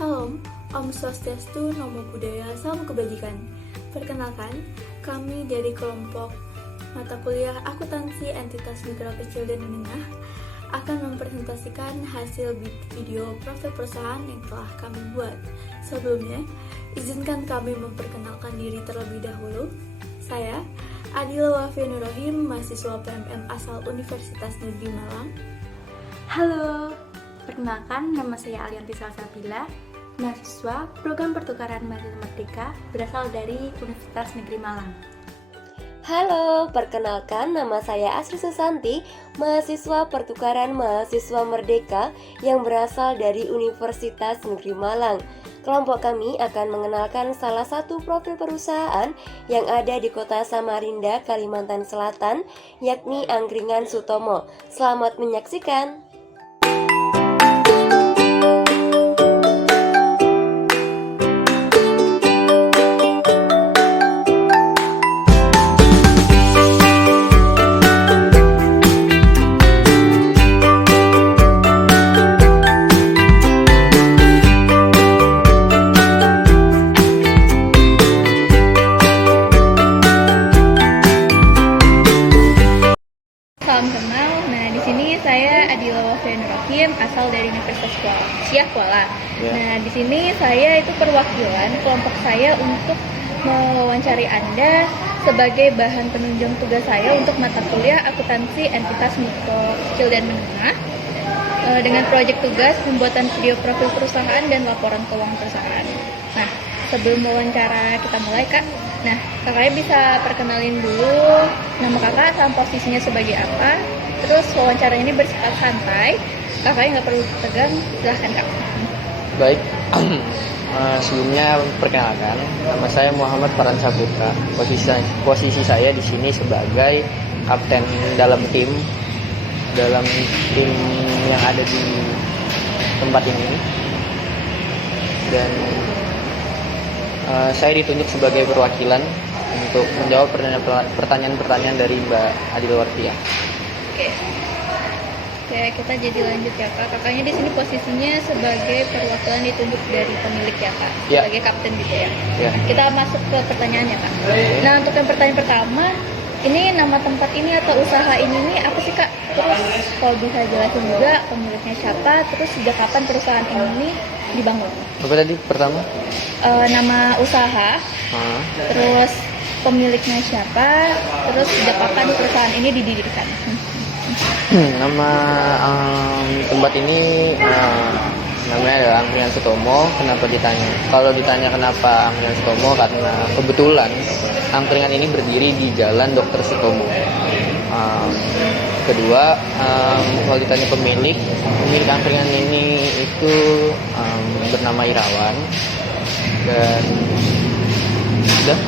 Salam, Om Swastiastu, Namo Buddhaya, Salam Kebajikan. Perkenalkan, kami dari kelompok mata kuliah Akuntansi Entitas Mikro Kecil dan Menengah akan mempresentasikan hasil video profil perusahaan yang telah kami buat. Sebelumnya, izinkan kami memperkenalkan diri terlebih dahulu. Saya, Adila Wafi Nurrohim, mahasiswa PMM asal Universitas Negeri Malang. Halo, perkenalkan nama saya Alianti Salsabila, mahasiswa Program Pertukaran Mahasiswa Merdeka berasal dari Universitas Negeri Malang. Halo, perkenalkan nama saya Asri Susanti, mahasiswa Pertukaran Mahasiswa Merdeka yang berasal dari Universitas Negeri Malang. Kelompok kami akan mengenalkan salah satu profil perusahaan yang ada di kota Samarinda, Kalimantan Selatan, yakni Angkringan Sutomo. Selamat menyaksikan! Salam kenal. Nah, di sini saya Adila Wafi Nurrohim, asal dari Universitas Syah Kuala. Nah, di sini saya itu perwakilan kelompok saya untuk mewawancari Anda sebagai bahan penunjang tugas saya untuk mata kuliah Akuntansi Entitas Mikro Kecil dan Menengah dengan proyek tugas pembuatan video profil perusahaan dan laporan keuangan perusahaan. Nah, sebelum wawancara kita mulai, Kak. Nah, kakaknya bisa perkenalin dulu nama kakak sama posisinya sebagai apa. Terus wawancara ini bersifat santai, kakaknya nggak perlu tegang, silahkan Kak. Baik, sebelumnya perkenalkan, nama saya Muhammad Farhan Saputra. Posisi saya di sini sebagai kapten dalam tim yang ada di tempat ini. Dan saya ditunjuk sebagai perwakilan untuk menjawab pertanyaan-pertanyaan dari Mbak Adila Warfia. Oke, kita jadi lanjut ya Kak. Kakaknya di sini posisinya sebagai perwakilan ditunjuk dari pemilik ya Kak, Ya. sebagai kapten gitu ya. Ya. Kita masuk ke pertanyaannya Kak. Nah, untuk yang pertanyaan pertama, ini nama tempat ini atau usaha ini apa sih Kak? Terus kalau bisa jelasin juga pemiliknya siapa, terus sejak kapan perusahaan ini dibangun? Apa tadi pertama? Nama usaha, terus pemiliknya siapa, terus sejak kapan perusahaan ini didirikan? Nama tempat ini namanya adalah Angkringan Sutomo. Kenapa ditanya? Kalau ditanya kenapa Angkringan Sutomo, karena kebetulan angkringan ini berdiri di Jalan Dr. Sutomo. Kedua, kalau ditanya pemilik angkringan ini itu bernama Irawan. Dan udah.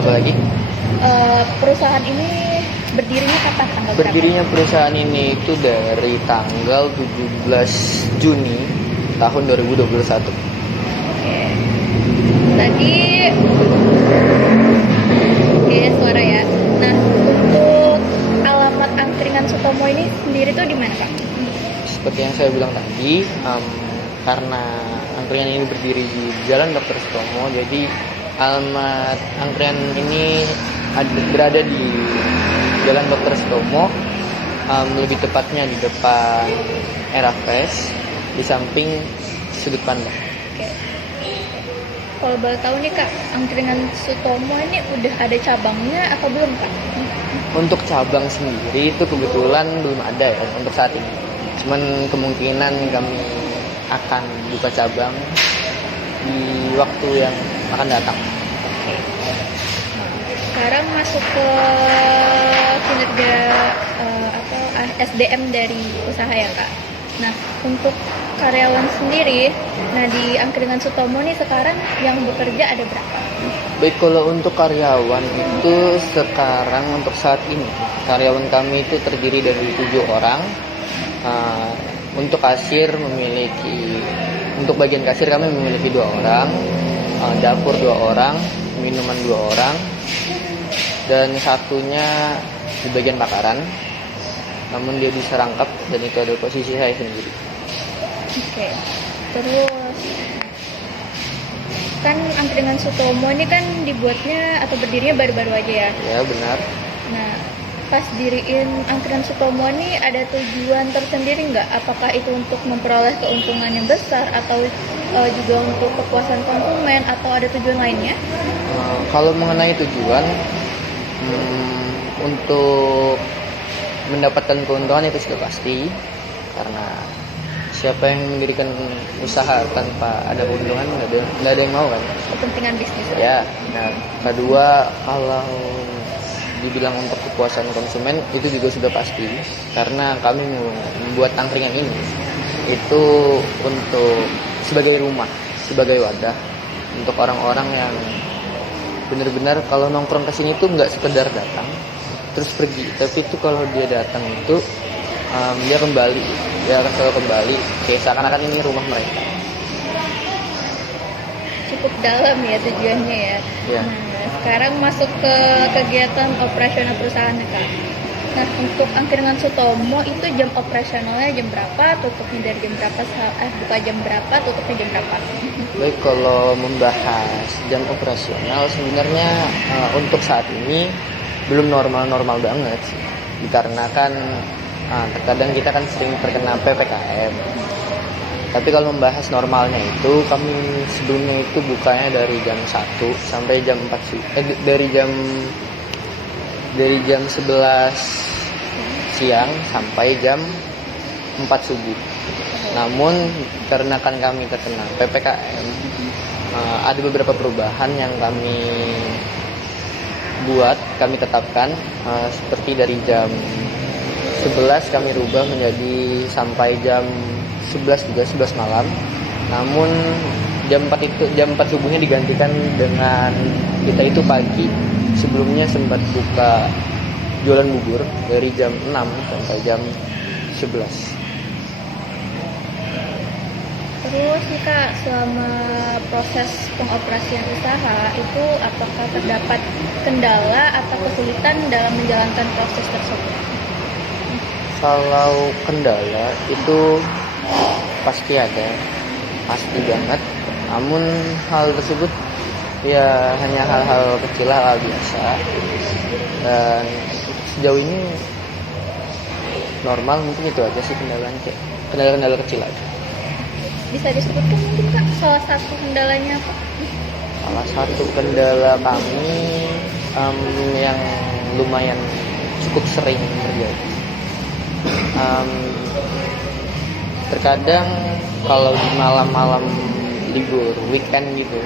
Apa lagi? Perusahaan ini berdirinya kapan? Berdirinya perusahaan ini itu dari tanggal 17 Juni tahun 2021. Oke. Tadi suara ya. Nah, untuk alamat Angkringan Sutomo ini sendiri tuh di mana, Kak? Seperti yang saya bilang tadi, karena angkringan ini berdiri di Jalan Dr. Sutomo, jadi alamat angkringan ini berada di Jalan Dr. Sutomo, lebih tepatnya di depan Era Fresh, di samping sudut pandang. Oke. Kalau boleh tahu nih Kak, Angkringan Sutomo ini udah ada cabangnya atau belum Kak? Untuk cabang sendiri itu kebetulan belum ada ya untuk saat ini. Cuman kemungkinan kami akan buka cabang di waktu yang akan datang. Oke. Sekarang masuk ke kinerja atau SDM dari usaha ya Kak. Nah, untuk karyawan sendiri, nah di Angkringan Sutomo nih sekarang yang bekerja ada berapa? Baik, kalau untuk karyawan itu sekarang untuk saat ini karyawan kami itu terdiri dari 7 orang. Untuk kasir untuk bagian kasir kami memiliki 2 orang, dapur 2 orang, minuman 2 orang, dan satunya di bagian bakaran. Namun dia bisa rangkap dan itu ada posisi saya sendiri. Oke. Terus kan angkringan Sutomo ini kan dibuatnya atau berdirinya baru-baru aja ya. Ya benar. Nah, pas diriin angkringan Sutomo ini ada tujuan tersendiri nggak? Apakah itu untuk memperoleh keuntungan yang besar atau juga untuk kepuasan konsumen atau ada tujuan lainnya? Kalau mengenai tujuan, untuk mendapatkan keuntungan itu sudah pasti, karena siapa yang mendirikan usaha tanpa ada keuntungan nggak ada yang mau kan. Kepentingan bisnis. Ya. Nah, kedua, kalau dibilang untuk kepuasan konsumen itu juga sudah pasti, karena kami membuat angkringan ini itu untuk sebagai rumah, sebagai wadah untuk orang-orang yang benar-benar kalau nongkrong ke sini tuh nggak sekedar datang terus pergi, tapi itu kalau dia datang itu dia akan selalu kembali, kayak seakan-akan ini rumah mereka. Cukup dalam ya tujuannya ya. Ya. Nah, sekarang masuk ke kegiatan operasional perusahaan Kak. Nah, untuk angkringan Sutomo itu jam operasionalnya jam berapa, tutupnya dari jam berapa, buka jam berapa, tutupnya jam berapa? Baik, kalau membahas jam operasional sebenarnya untuk saat ini belum normal-normal banget sih. Dikarenakan terkadang kita kan sering terkena PPKM. Tapi kalau membahas normalnya itu, kami sebelumnya itu bukanya dari jam 1 sampai jam 4 dari jam 11 siang sampai jam 4 subuh. Namun karena kan kami terkena PPKM, ada beberapa perubahan yang kami tetapkan, seperti dari jam 11 kami rubah menjadi sampai jam 11 malam. Namun jam 4 subuhnya digantikan dengan kita itu pagi. Sebelumnya sempat buka jualan bubur dari jam 6 sampai jam 11. Terus nih Kak, selama proses pengoperasian usaha itu apakah terdapat kendala atau kesulitan dalam menjalankan proses tersebut? Kalau kendala itu pasti ada, pasti banget. Namun hal tersebut ya hanya hal-hal kecil, hal biasa. Dan sejauh ini normal, mungkin itu aja sih kendalanya, kayak kendala-kendala kecil aja. Bisa disebutkan mungkin Kak salah satu kendalanya apa? Salah satu kendala kami yang lumayan cukup sering terjadi. Terkadang kalau di malam-malam libur weekend gitu,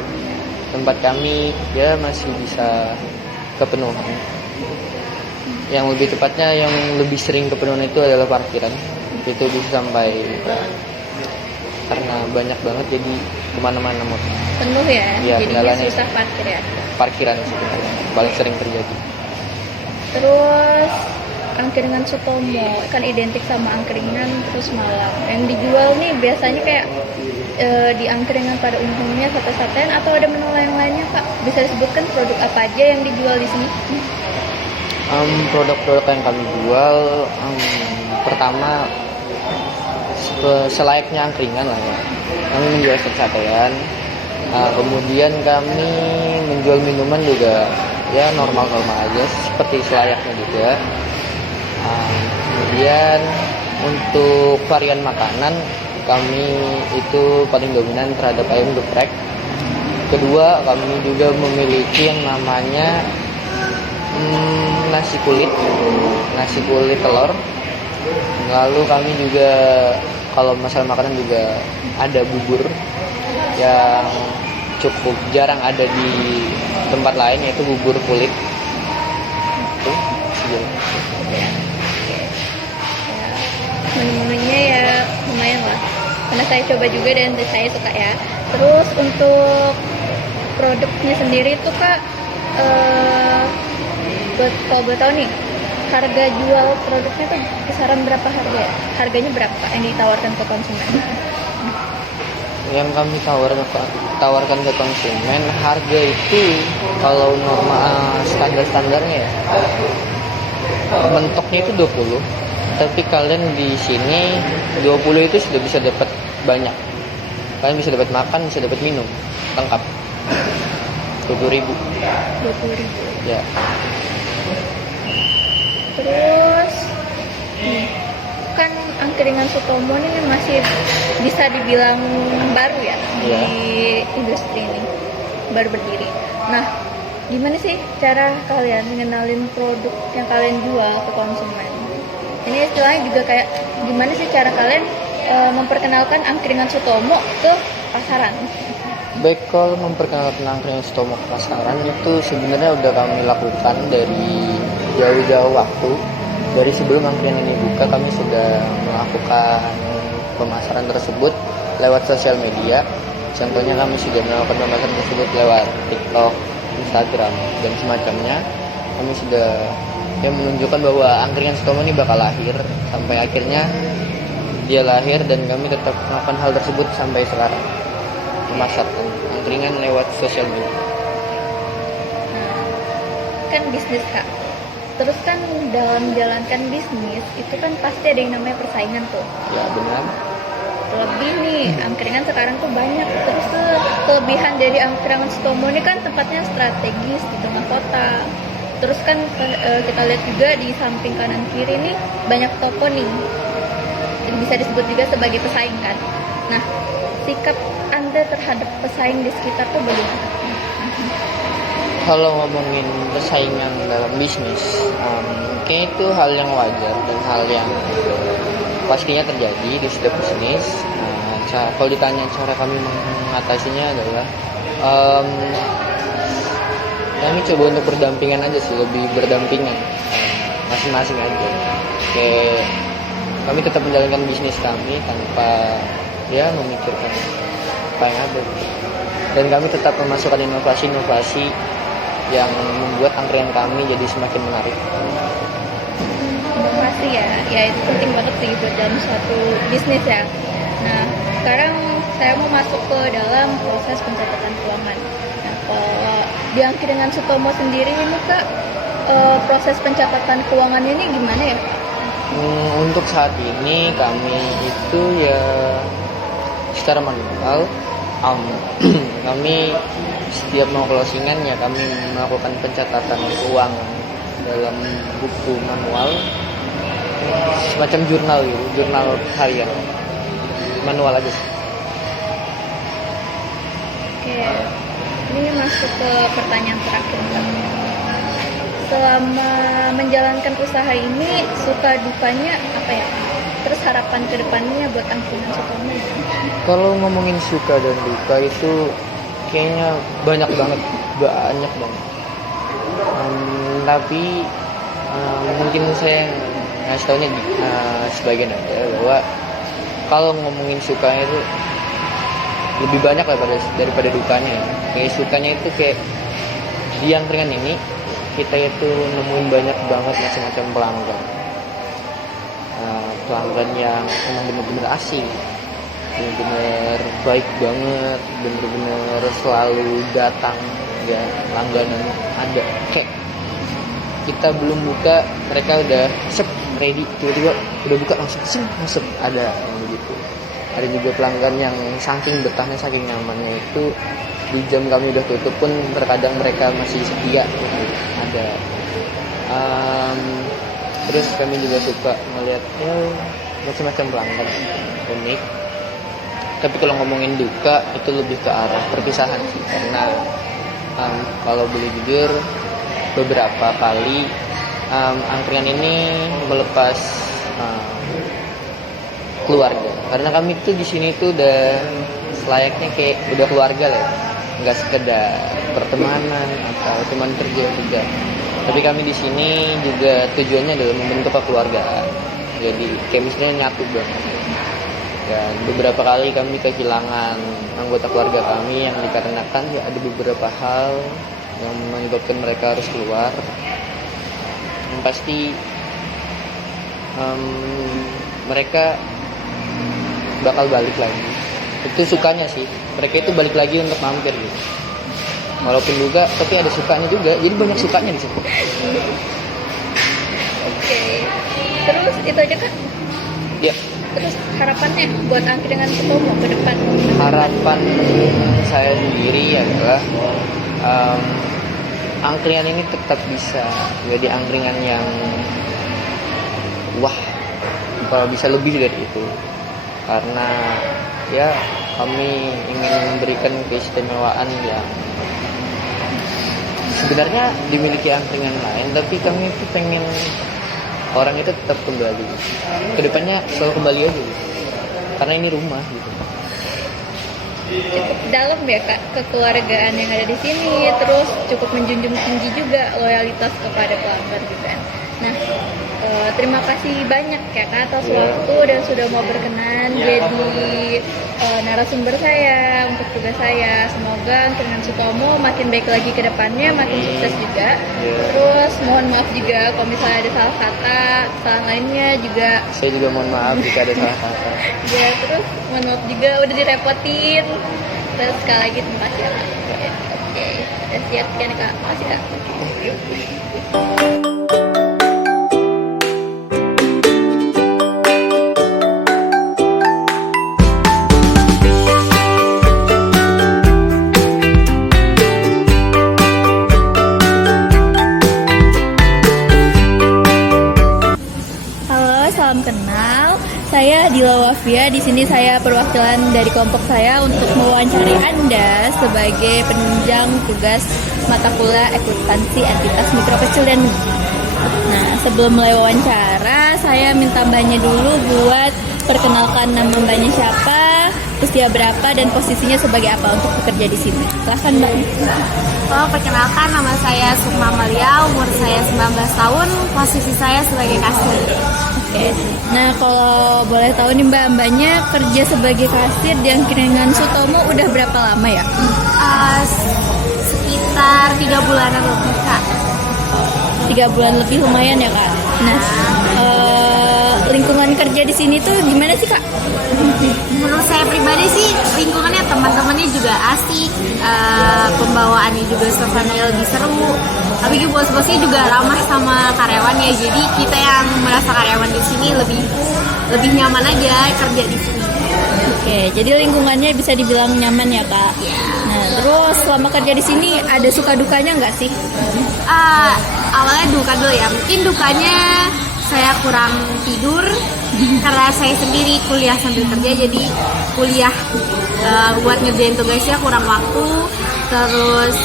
tempat kami ya masih bisa kepenuhan. Yang lebih tepatnya yang lebih sering kepenuhan itu adalah parkiran. Itu bisa sampai karena banyak banget jadi kemana-mana motor. Penuh ya, Iya, jadinya kendalanya susah parkir ya. Parkiran sebenarnya paling sering terjadi. Terus angkringan Sutomo kan identik sama angkringan terus malam. Yang dijual nih biasanya kayak di angkringan pada umumnya sate-satean atau ada menu lain-lainnya Kak? Bisa disebutkan produk apa aja yang dijual di sini? Produk-produk yang kami jual, pertama selayaknya angkringan lah ya. Kami menjual sate-satean. Kemudian kami menjual minuman juga ya normal-normal aja seperti selayaknya juga. Kemudian untuk varian makanan kami itu paling dominan terhadap ayam geprek. Kedua, kami juga memiliki yang namanya nasi kulit telur. Lalu kami juga kalau masalah makanan juga ada bubur yang cukup jarang ada di tempat lain, yaitu bubur kulit. Itu Menu-menunya ya lumayan lah, karena saya coba juga dan saya suka ya. Terus untuk produknya sendiri tuh Kak, kalau boleh tahu nih, harga jual produknya tuh kisaran berapa harga ya? Harganya berapa yang ditawarkan ke konsumen? yang kami tawarkan ke konsumen, harga itu kalau normal standar-standarnya ya, mentoknya itu 20, tapi kalian di sini 20 itu sudah bisa dapat banyak. Kalian bisa dapat makan, bisa dapat minum, lengkap. 20.000. 20.000. Ya. Terus nih, kan angkringan Sutomo ini masih bisa dibilang baru ya Iya. di industri ini, baru berdiri. Nah, gimana sih cara kalian ngenalin produk yang kalian jual ke konsumen? Ini istilahnya juga kayak gimana sih cara kalian memperkenalkan angkringan Sutomo ke pasaran? Baik, kalau memperkenalkan angkringan Sutomo ke pasaran itu sebenarnya udah kami lakukan dari jauh-jauh waktu. Dari sebelum angkringan ini buka, kami sudah melakukan pemasaran tersebut lewat sosial media. Contohnya kami sudah melakukan pemasaran tersebut lewat TikTok, Instagram, dan semacamnya. Kami sudah menunjukkan bahwa angkringan Sutomo ini bakal lahir. Sampai akhirnya dia lahir dan kami tetap melakukan hal tersebut sampai sekarang. Memasarkan angkringan lewat sosial media. Kan bisnis kak, terus kan dalam menjalankan bisnis itu kan pasti ada yang namanya persaingan tuh. Ya benar. Lebih nih, angkringan sekarang tuh banyak. Terus tuh kelebihan dari angkringan Sutomo ini kan tempatnya strategis di tengah kota. Terus kan kita lihat juga di samping kanan kiri nih banyak toko nih. Jadi bisa disebut juga sebagai pesaing kan. Nah, sikap Anda terhadap pesaing di sekitar tuh bagaimana? Kalau ngomongin persaingan dalam bisnis, kayaknya itu hal yang wajar dan hal yang pastinya terjadi di setiap bisnis. Kalau ditanya cara kami mengatasinya adalah kami coba untuk berdampingan aja sih, lebih berdampingan masing-masing aja. Kayak kami tetap menjalankan bisnis kami tanpa memikirkan apa yang ada. Dan kami tetap memasukkan inovasi-inovasi yang membuat angkringan kami jadi semakin menarik. Inovasi ya itu penting banget sih buat dalam suatu bisnis ya. Nah, sekarang saya mau masuk ke dalam proses pencatatan keuangan. Nah, kalau di angkringan Sutomo sendiri ini kak, proses pencatatan keuangannya ini gimana ya? Untuk saat ini kami itu ya secara manual. Kami setiap mau closingan ya kami melakukan pencatatan keuangan dalam buku manual, semacam jurnal gitu, jurnal harian, manual aja sih. Oke, ini masuk ke pertanyaan terakhir Kak. Selama menjalankan usaha ini suka dukanya apa ya? Terus harapan kedepannya buat angkringan Sutomo? Kalau ngomongin suka dan duka itu kayaknya banyak banget. Tapi mungkin saya ngasih taunya sebagian aja bahwa kalau ngomongin sukanya itu lebih banyak daripada dukanya. Kayak sukanya itu kayak di angkringan ini kita itu nemuin banyak banget macam-macam pelanggan. Pelanggan yang emang bener-bener asing, bener-bener baik banget, bener-bener selalu datang, ya langganan ada. Kayak kita belum buka, mereka udah ready, tiba-tiba udah buka langsung masuk, ada yang begitu. Ada juga pelanggan yang saking betahnya, saking nyamannya itu di jam kami udah tutup pun terkadang mereka masih setia gitu. Ada. Terus kami juga suka melihat macam-macam pelanggan unik. Tapi kalau ngomongin duka itu lebih ke arah perpisahan sih. Karena kalau boleh jujur beberapa kali angkringan ini melepas keluarga. Karena kami tuh di sini tuh udah selayaknya kayak udah keluarga lah. Nggak sekedar pertemanan atau teman kerja juga. Tapi kami di sini juga tujuannya adalah membentuk kekeluargaan. Jadi chemistry-nya nyatu banget. Dan beberapa kali kami kehilangan anggota keluarga kami yang dikarenakan ya ada beberapa hal yang menyebabkan mereka harus keluar. Yang pasti mereka bakal balik lagi. Itu sukanya sih. Mereka itu balik lagi untuk mampir gitu. Walaupun juga, tapi ada sukanya juga. Jadi banyak sukanya di situ. Oke. Terus itu aja kan? Ya. Terus harapannya buat angkringan Sutomo ke depan? Harapan harapan saya sendiri adalah angkringan ini tetap bisa jadi angkringan yang wah, bisa lebih dari itu, karena ya kami ingin memberikan keistimewaan yang sebenarnya dimiliki angkringan lain, tapi kami itu pengen orang itu tetap kembali, kedepannya selalu kembali aja gitu. Karena ini rumah gitu. Cukup dalam ya Kak kekeluargaan yang ada di sini, terus cukup menjunjung tinggi juga loyalitas kepada pelanggan gitu kan. Nah, terima kasih banyak ya Kak atas waktu dan sudah mau berkenan jadi narasumber saya untuk tugas saya. Semoga Angkringan Sutomo makin baik lagi ke depannya, makin sukses juga. Terus mohon maaf juga kalau misalnya ada salah kata, kesalahan lainnya juga. Saya juga mohon maaf jika ada salah kata. Ya, terus mohon maaf juga udah direpotin. Terus sekali lagi terima kasih ya Kak. Oke, udah siap kan Kak? Makasih Kak. Salam kenal, saya Dila Wafia. Di sini saya perwakilan dari kelompok saya untuk mewawancari Anda sebagai penunjang tugas mata kuliah akuntansi entitas mikro kecil dan menengah. Nah, sebelum mulai wawancara, saya minta Mbaknya dulu buat perkenalkan nama Mbaknya siapa, usia berapa, dan posisinya sebagai apa untuk bekerja di sini. Silahkan Mbak. Perkenalkan, nama saya Sukma Malia, umur saya 19 tahun, posisi saya sebagai kasir. Oke. Nah, kalau boleh tahu nih Mbaknya kerja sebagai kasir di Angkringan Sutomo udah berapa lama ya? Sekitar 3 bulanan lebih Kak. 3 bulan lebih, lumayan ya Kak. Nah, lingkungan kerja di sini tuh gimana sih Kak? Menurut saya pribadi sih lingkungannya, teman-temannya juga asik, pembawaannya juga suasananya lebih seru. Tapi bos-bosnya juga ramah sama karyawannya, jadi kita yang merasa karyawan di sini lebih nyaman aja kerja di sini. Oke, jadi lingkungannya bisa dibilang nyaman ya Kak. Nah, terus selama kerja di sini ada suka dukanya nggak sih? Awalnya duka dulu ya, mungkin dukanya saya kurang tidur karena saya sendiri kuliah sambil kerja, jadi kuliah buat ngerjain tugasnya kurang waktu. Terus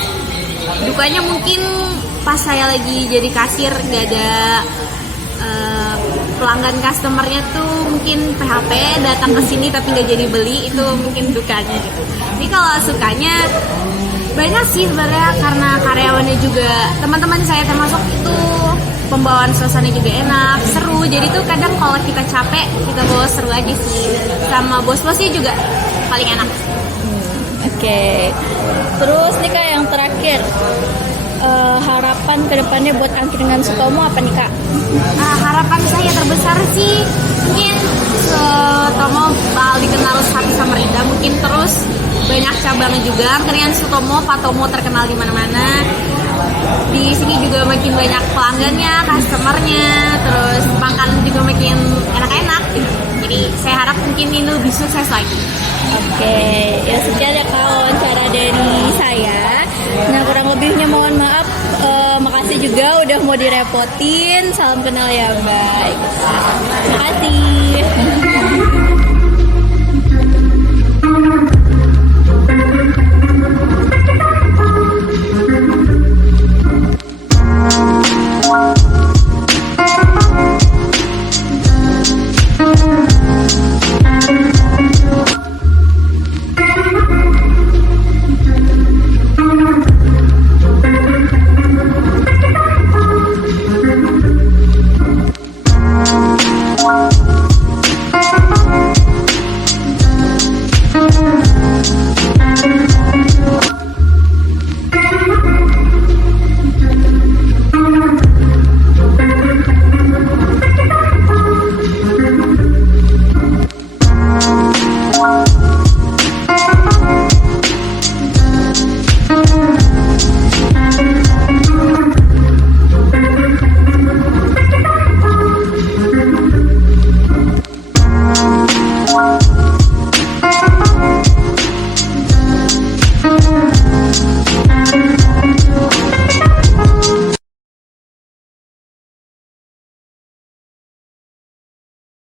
dukanya mungkin pas saya lagi jadi kasir gak ada pelanggan customernya tuh mungkin PHP datang ke sini tapi nggak jadi beli, itu mungkin dukanya gitu. Ini kalau sukanya banyak sih sebenarnya, karena karyawannya juga teman-teman saya termasuk itu pembawaan suasana juga enak, seru. Jadi tuh kadang kalau kita capek kita bawa seru aja sih, sama bos-bosnya juga paling enak. Oke. Terus nih Kak, yang terakhir, harapan kedepannya buat Angkringan Sutomo apa nih Kak? Harapan saya terbesar sih mungkin Sutomo bakal dikenal Sapi Samarinda, mungkin terus banyak cabangnya juga. Angkringan Sutomo, Patomo terkenal di mana-mana. Di sini juga makin banyak pelanggannya, customernya, terus makanan juga makin enak-enak gitu. Jadi saya harap mungkin ini lebih sukses lagi. Oke, ya sekian ya Kak wawancara dari saya. Nah, kurang lebihnya mohon maaf. Makasih juga udah mau direpotin. Salam kenal ya Mbak. Makasih.